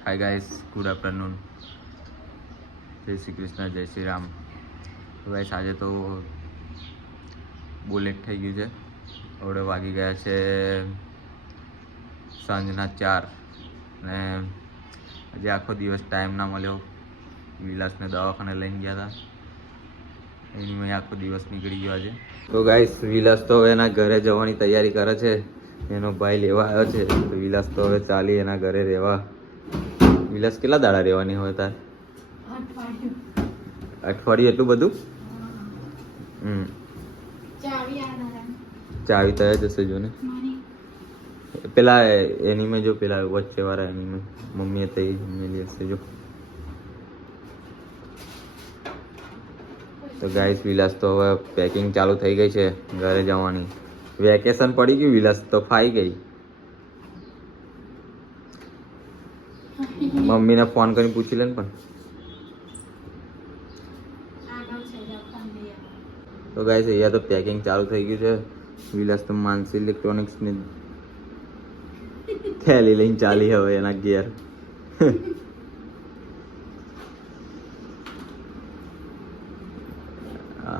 Hi guys, good afternoon. જય શ્રી કૃષ્ણ, જય શ્રી રામ. તો ગાઈસ આજે તો બહુ લેટ થઈ ગયું છે. હવે વાગી ગયા છે સાંજના 4 ને આજે આખો દિવસ ટાઈમ ના મળ્યો. વિલાસને દવાખાને લઈને ગયા હતા, એની મેં આખો દિવસ નીકળી ગયો આજે. તો ગાઈસ વિલાસ તો હવે એના ઘરે જવાની તૈયારી કરે છે. એનો ભાઈ લેવા આવ્યો છે. તો વિલાસ તો હવે ચાલી એના ઘરે રહેવા. વિલાસ કેટલા દાડા રહેવાની હોય તાર? અઠવાડિયું એટલું બધું? ચાવી તો જશે જો ને પેલા એની મેં જો પેલા વચ્ચે વાળા એની મેં મમ્મીએ તઈ મેલી હશે જો. તો ગાઈસ વિલાસ તો હવે પેકિંગ ચાલુ થઈ ગઈ છે ઘરે જવાની. વેકેશન પડી ગયું, વિલાસ તો ફાઈ ગઈ. મમ્મીને ફોન કરીને પૂછી લે ને પણ. તો ગાઈસ અહીંયા તો પેકિંગ ચાલુ થઈ ગયું છે. વિલાસ તો માનસી ઇલેક્ટ્રોનિક્સની થેલી લઈને ચાલી હવે એના ઘેર.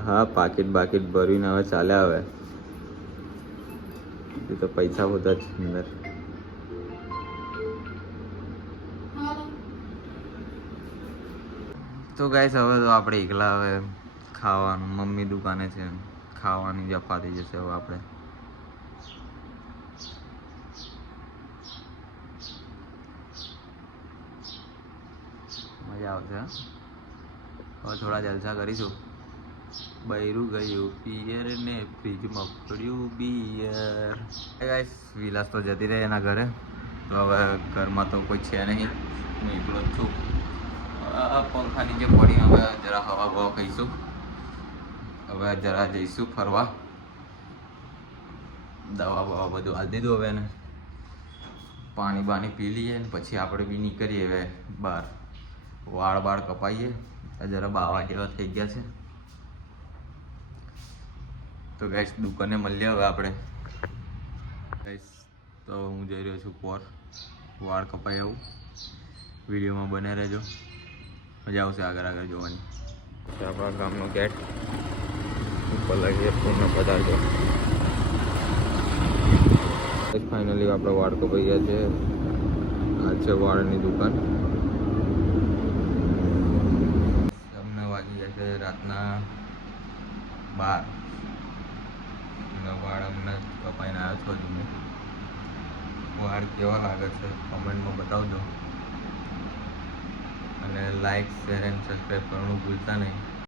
હા, પાકીટ બાકીટ ભરીને હવે ચાલ્યા હવે. તો પૈસા બધા જ અંદર. તો ગાઈસ હવે તો આપણે એકલા હવે ખાવાનું મમ્મી દુકાને છે, ખાવાની જફા થઈ જશે હવે આપણે. મજા આવશે. હવે થોડા જલસા કરીશું. બૈરું ગયું પિયર ને ફ્રીજમાં પડ્યું બિયર. ગાઈસ વિલાસ તો જતી રહી એના ઘરે. તો હવે ઘરમાં તો કોઈ છે નહીં, હું એકલો જ છું. પંખા નીચે પડી હવે જરા હવા બવા ખાઈશું. હવે જરા જઈશું ફરવા. દવા બવા બધું હાલ દીધું હવે એને. પાણી બાણી પી લઈએ ને પછી આપણે બી નીકળીએ હવે બહાર. વાળ બાળ કપાઈએ, જરા બાવા જેવા થઈ ગયા છે. તો ગાઈસ દુકાને મળીએ હવે આપણે. ગાઈસ તો હું જઈ રહ્યો છું પોર વાળ કપાઈ આવું. વિડીયોમાં બને રહેજો, મજા આવશે આગળ આગળ જોવાની. આપણા ગામનો ગેટ ઉપર લાગીએ પૂર્ણ પધારજો. ફાઇનલી આપણે વાળ કપાઈ ગયા છે. આ છે વાળની દુકાન. અમને વાગી ગયા છે રાતના 12. વાળ અમને કપાઈને આવ્યો છો તમે. વાળ કેવા લાગે છે કમેન્ટમાં બતાવજો. અને લાઈક શેર એન્ડ સબસ્ક્રાઈબ કરવાનું ભૂલતા નહીં.